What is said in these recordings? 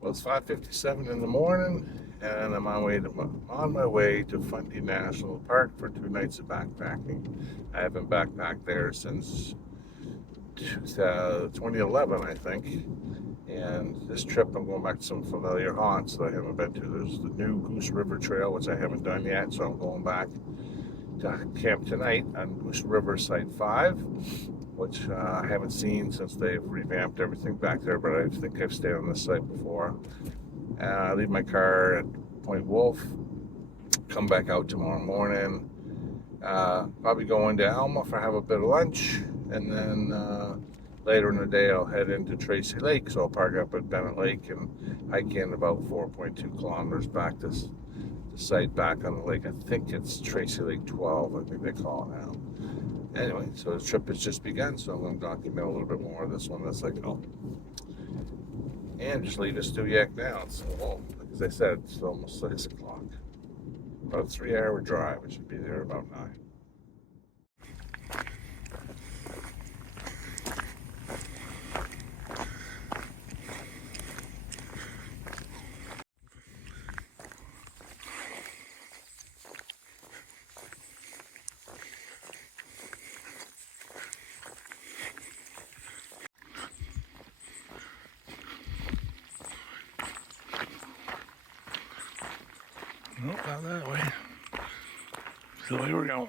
Well, it's 5:57 in the morning, and I'm on my way to Fundy National Park for 2 nights of backpacking. I haven't backpacked there since 2011, I think. And this trip, I'm going back to some familiar haunts that I haven't been to. There's the new Goose River Trail, which I haven't done yet, so I'm going back to camp tonight on Goose River Site 5, which I haven't seen since they've revamped everything back there, but I think I've stayed on this site before. I leave my car at Point Wolf, come back out tomorrow morning, probably go into Alma for have a bit of lunch, and then later in the day I'll head into Tracy Lake, so I'll park up at Bennett Lake and hike in about 4.2 kilometers back to the site back on the lake. I think it's Tracy Lake 12, I think they call it now. Anyway, so the trip has just begun, so I'm going to document a little bit more of this one that's like, oh. And just leave this Stewiacke now. So, well, like as I said, it's almost 6 o'clock. About a 3-hour drive. I should be there about 9. Nope, not that way. It's the way we're going.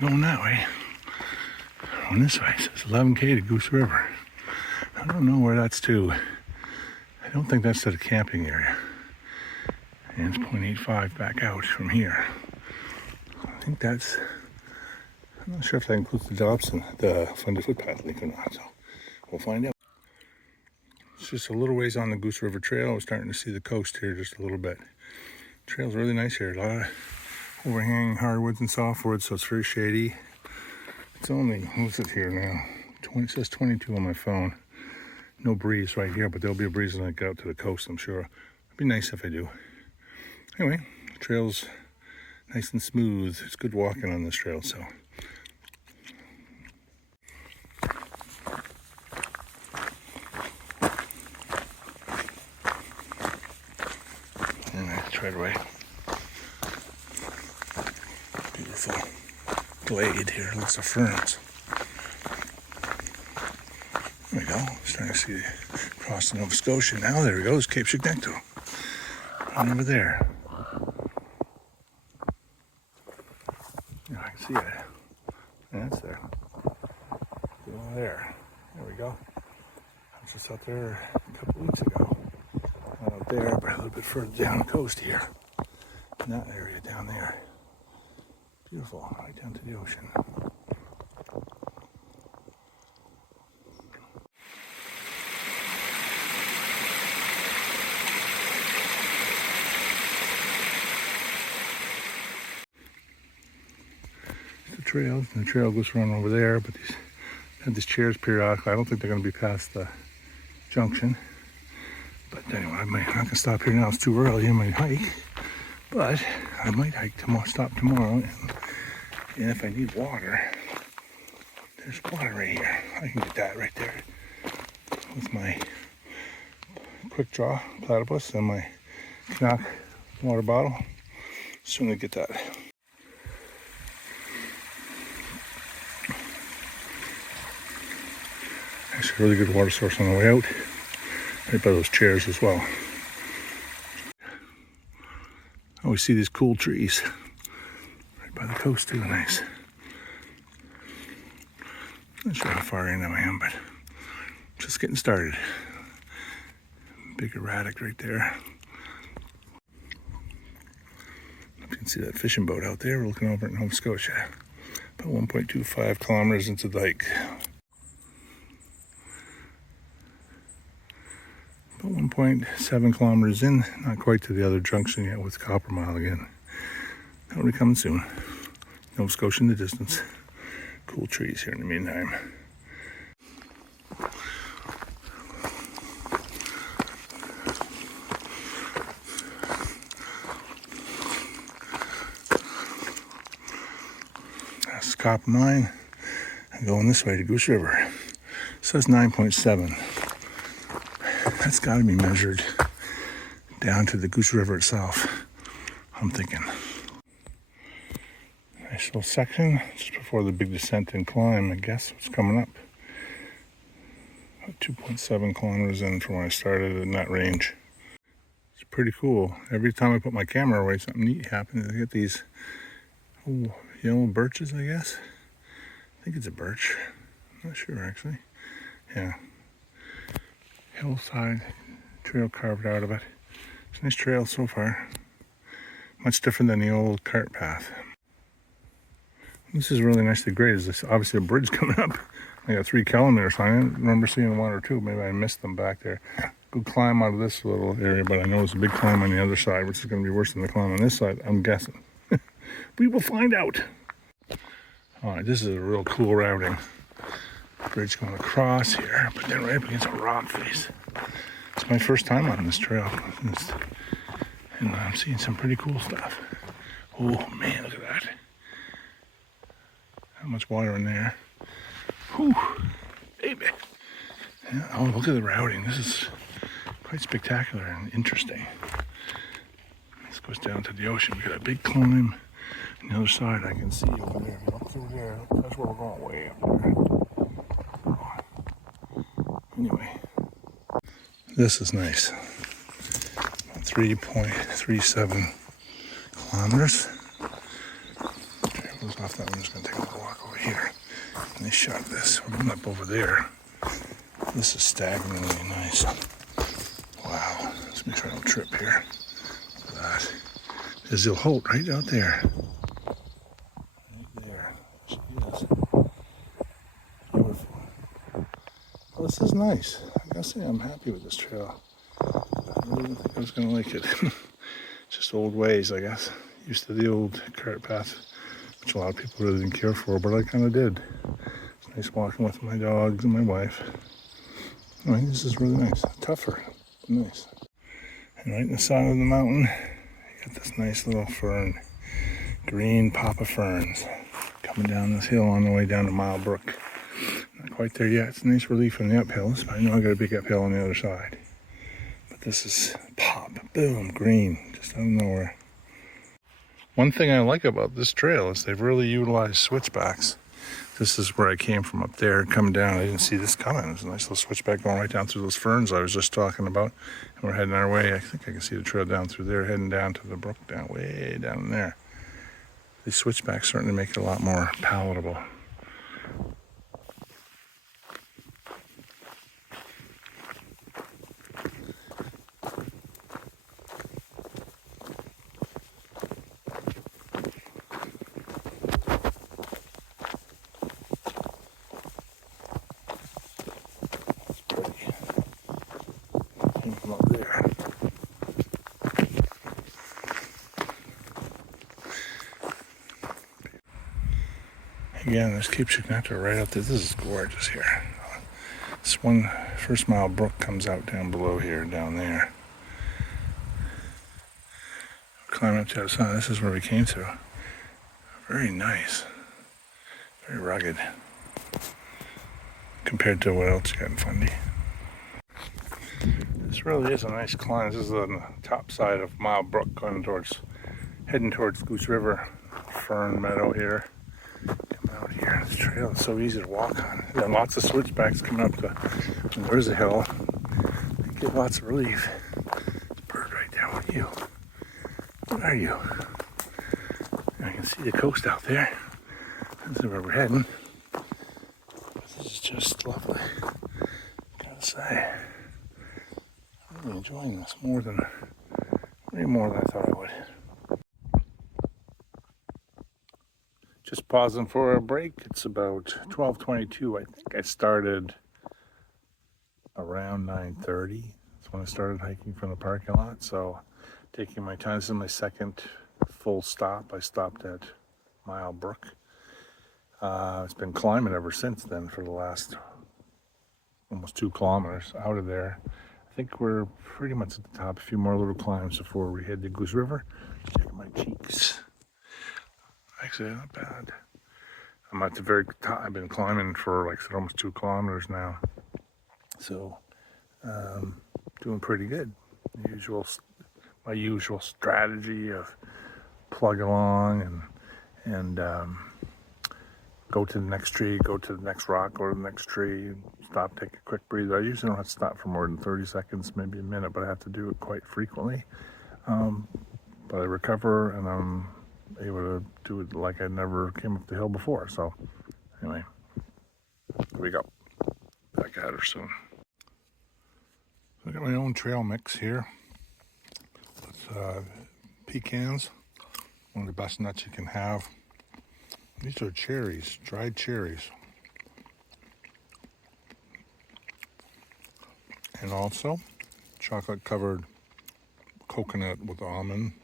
Going that way. Going this way. It says 11K to Goose River. I don't know where that's to. I don't think that's to the camping area. And it's 0.85 back out from here. I think that's, I'm not sure if that includes the Dobson, the Fundy footpath link or not, so we'll find out. It's just a little ways on the Goose River Trail. We're starting to see the coast here just a little bit. The trail's really nice here. A lot of overhanging hardwoods and softwoods, so it's very shady. It's only, what's it here now? It says 22 on my phone. No breeze right here, but there'll be a breeze when I get out to the coast, I'm sure. It'd be nice if I do. Anyway, the trail's nice and smooth. It's good walking on this trail, so. And I tried away. Beautiful glade here, lots of ferns. There we go, starting to see across the Nova Scotia now. There we go, it's Cape Chignecto. Right over there. Yeah, I can see it. Yeah, it's there. Over there. There we go. I was just out there a couple weeks ago. Not out there, but a little bit further down the coast here. In that area down there. Beautiful, right down to the ocean. The trail goes around over there, but these have these chairs periodically. I don't think they're going to be past the junction. But anyway, I'm not going to stop here now. It's too early. I might hike, but I might hike tomorrow. Stop tomorrow, and if I need water, there's water right here. I can get that right there with my quick draw platypus and my Canuck water bottle. Soon to get that. It's a really good water source on the way out. Right by those chairs as well. I always see these cool trees right by the coast too. Nice. Not sure how far in I am, but just getting started. Big erratic right there. You can see that fishing boat out there. We're looking over at Nova Scotia. About 1.25 kilometers into the hike. About 1.7 kilometers in, not quite to the other junction yet with Copper Mile again. That'll be coming soon. Nova Scotia in the distance. Cool trees here in the meantime. That's Copper Mine. I'm going this way to Goose River. It says 9.7. That's got to be measured down to the Goose River itself, I'm thinking. Nice little section just before the big descent and climb. I guess what's coming up. About 2.7 kilometers in from where I started in that range. It's pretty cool. Every time I put my camera away, something neat happens. I get these yellow birches, I guess. I think it's a birch. I'm not sure actually. Yeah. Hillside trail carved out of it. It's a nice trail so far. Much different than the old cart path. This is really nicely graded. There's obviously a bridge coming up. I got 3 kilometers. I didn't remember seeing 1 or 2. Maybe I missed them back there. Good climb out of this little area, but I know it's a big climb on the other side, which is going to be worse than the climb on this side, I'm guessing. We will find out. All right, this is a real cool routing. Bridge going across here, but then right up against a rock face. It's my first time on this trail, and I'm seeing some pretty cool stuff. Oh man, look at that. How much water in there. Whew, baby. Yeah, oh, look at the routing. This is quite spectacular and interesting. This goes down to the ocean. We got a big climb. On the other side, I can see over there. Up through there. That's where we're going, way up there. Anyway, this is nice. 3.37 kilometers. Goes off that. I'm just going to take a little walk over here. And they shot this. We're going up over there. This is staggeringly nice. Wow. Let's make sure I don't trip here. Look at that. There's the Holt right out there. Right there. She is. Beautiful. Well, this is nice. I gotta say I'm happy with this trail. I really didn't think I was gonna like it. Just old ways, I guess. Used to the old cart path, which a lot of people really didn't care for, but I kind of did. It's nice walking with my dogs and my wife. I mean, this is really nice. Tougher, but nice. And right in the side of the mountain, you got this nice little fern. Green papa ferns. Coming down this hill on the way down to Mile Brook. Not quite there yet. It's a nice relief from the uphills, but I know I got a big uphill on the other side. But this is pop, boom, green, just out of nowhere. One thing I like about this trail is they've really utilized switchbacks. This is where I came from up there, coming down. I didn't see this coming. There's a nice little switchback going right down through those ferns I was just talking about. And we're heading our way. I think I can see the trail down through there, heading down to the brook, down way down there. These switchbacks certainly make it a lot more palatable. Again, this keeps you connected right up there. This is gorgeous here. This one First Mile Brook comes out down below here, down there. Climb up to the other side. This is where we came through. Very nice. Very rugged. Compared to what else you got in Fundy. This really is a nice climb. This is on the top side of Mile Brook, heading towards Goose River. Fern meadow here. Come out here. This trail is so easy to walk on. There are lots of switchbacks coming up to, and there's a hill. You get lots of relief. There's a bird right there. What are you? What are you? I can see the coast out there. This is where we're heading. This is just lovely. Gotta say, I'm really enjoying this way more than I thought I would. Just pausing for a break. It's about 12:22. I think I started around 9:30. That's when I started hiking from the parking lot. So taking my time. This is my second full stop. I stopped at Mile Brook. It's been climbing ever since then for the last almost 2 kilometers out of there. I think we're pretty much at the top. A few more little climbs before we head to Goose River. Check my cheeks. Actually, not bad. I'm at the very top. I've been climbing for, like I said, almost 2 kilometers now. So, doing pretty good. My usual strategy of plug along and go to the next tree, go to the next rock, go to the next tree, stop, take a quick breather. I usually don't have to stop for more than 30 seconds, maybe a minute, but I have to do it quite frequently. But I recover and I'm able to do it like I never came up the hill before. So anyway, here we go. Back at her soon. I got my own trail mix here with pecans, one of the best nuts you can have. These are cherries, dried cherries. And also chocolate covered coconut with almond.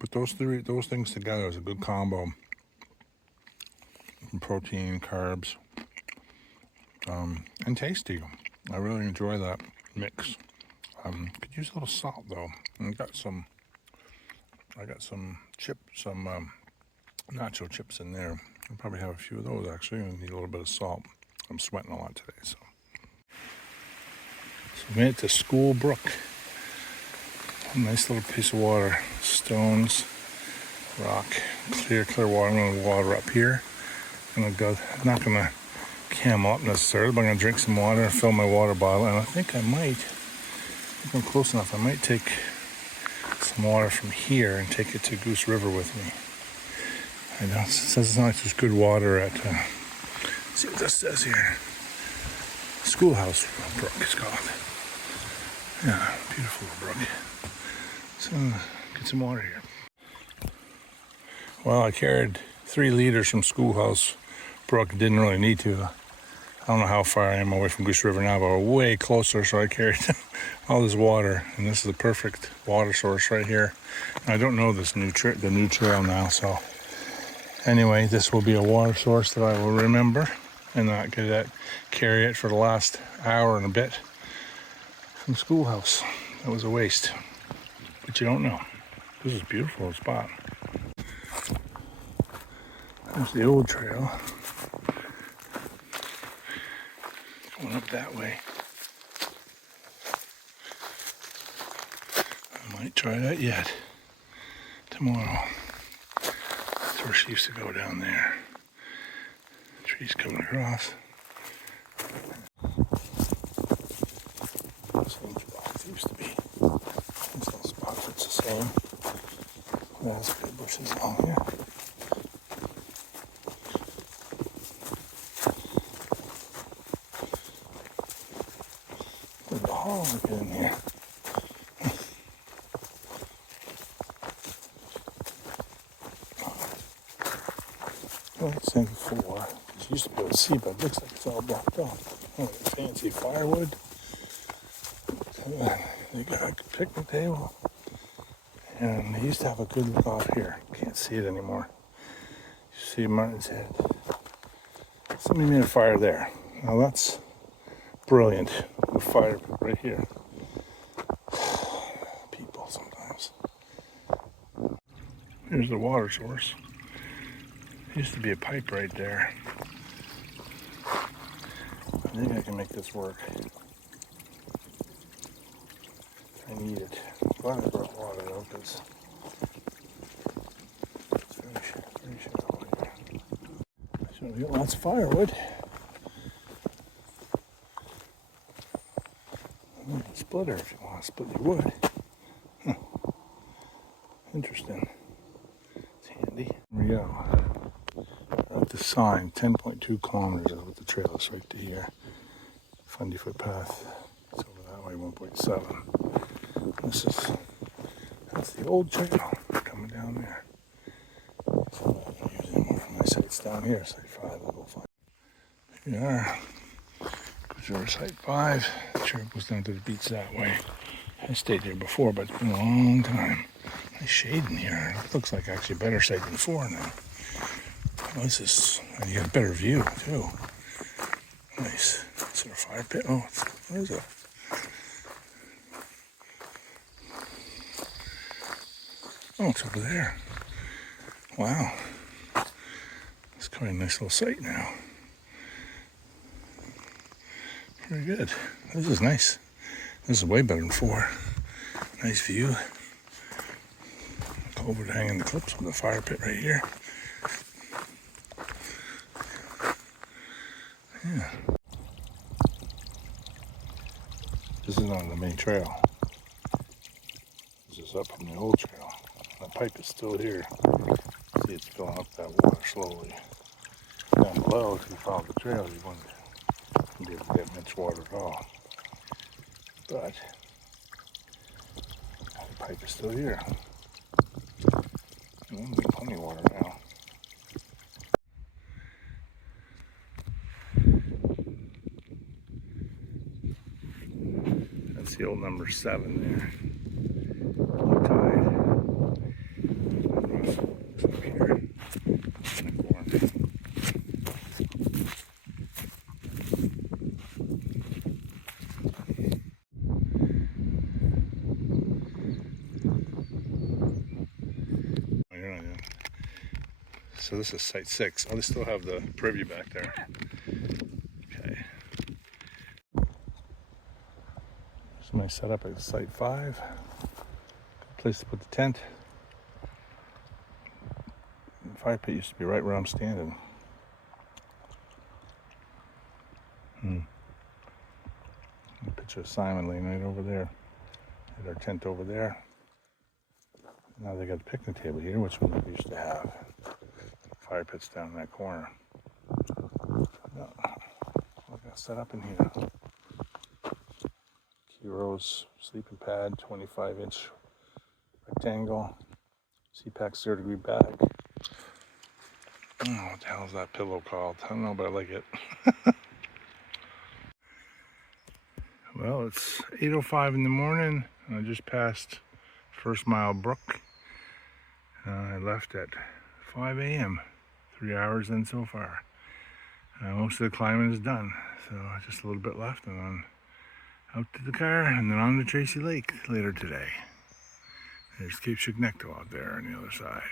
Put those things together is a good combo. Protein, carbs, and tasty. I really enjoy that mix. Could use a little salt though. I got some nacho chips in there. I'll probably have a few of those actually. I need a little bit of salt. I'm sweating a lot today, so. We made it to School Brook. A nice little piece of water. Stones, rock, clear water. I'm going to water up here. I'm not going to camel up necessarily, but I'm going to drink some water and fill my water bottle. And I think if I'm close enough, I might take some water from here and take it to Goose River with me. I know it says it's not just good water at, let's see what this says here. Schoolhouse Brook it's called. Yeah, beautiful brook. So, get some water here. Well, I carried 3 liters from Schoolhouse Brook. Didn't really need to. I don't know how far I am away from Goose River now, but we're way closer, so I carried all this water. And this is the perfect water source right here. I don't know the new trail now, so anyway, this will be a water source that I will remember and not carry it for the last hour and a bit from Schoolhouse. That was a waste, but you don't know. This is a beautiful spot. There's the old trail. Going up that way. I might try that yet. Tomorrow. That's where she used to go down there. Trees coming across. This little spot used to be. This little spot that's the same. There's good bushes along here. There's a hole to get in here. Like I said before, you used to be able to see, but it looks like it's all blocked off. Oh, fancy firewood. They got a picnic table. And they used to have a good look off here. Can't see it anymore. You see Martin's head. Somebody made a fire there. Now that's brilliant. A fire right here. People sometimes. Here's the water source. Used to be a pipe right there. I think I can make this work. I need it. I'm glad I brought water though, because it's very shallow here. We got lots of firewood. Splitter if you want to split your wood. Huh. Interesting. It's handy. Here we go. I like the sign, 10.2 kilometers is what the trail is right to here. Fundy footpath. It's over that way, 1.7. That's the old trail coming down there. So I'm not using more of my sites down here, site 5, I'll go find. Here we are. Goose River site 5. The trail goes down to the beach that way. I stayed there before, but it's been a long time. Nice shade in here. It looks like actually a better site than 4 now. Well, this is, and you get a better view too. Nice. Is there a fire pit? Oh, what is it? Oh, it's over there. Wow. It's quite a nice little site now. Very good. This is nice. This is way better than 4. Nice view. Culvert hanging the clips with the fire pit right here. Yeah. This is not the main trail. This is up from the old trail. That pipe is still here. See, it's filling up that water slowly. Down below, if you follow the trail, you wouldn't be able to get much water at all. But the pipe is still here. There's plenty of water now. That's the old number 7 there. Low tide. Up here in the corner. So this is site 6. Oh, they still have the privy back there. Okay. There's my setup at site 5. Good place to put the tent. The fire pit used to be right where I'm standing. A picture of Simon laying right over there. Had our tent over there. Now they got a picnic table here, which we never used to have. Fire pit's down in that corner. No, we're gonna set up in here. Kiro's sleeping pad, 25-inch rectangle. CPAC 0-degree bag. Oh, what the hell is that pillow called? I don't know, but I like it. Well, it's 8:05 in the morning. I just passed First Mile Brook. I left at 5 a.m. 3 hours in so far. Most of the climbing is done, so just a little bit left, and then out to the car, and then on to Tracy Lake later today. There's Cape Chignecto out there on the other side.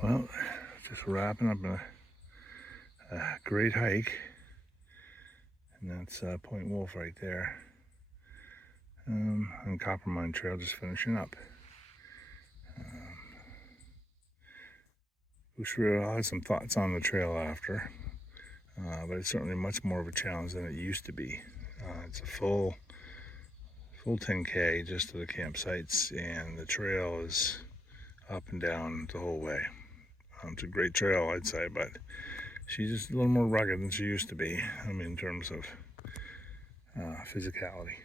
Well, just wrapping up a great hike, and that's Point Wolf right there. And Coppermine Trail just finishing up. Goose River, I had some thoughts on the trail after, but it's certainly much more of a challenge than it used to be. It's a full 10K just to the campsites, and the trail is up and down the whole way. It's a great trail, I'd say, but she's just a little more rugged than she used to be. I mean, in terms of physicality.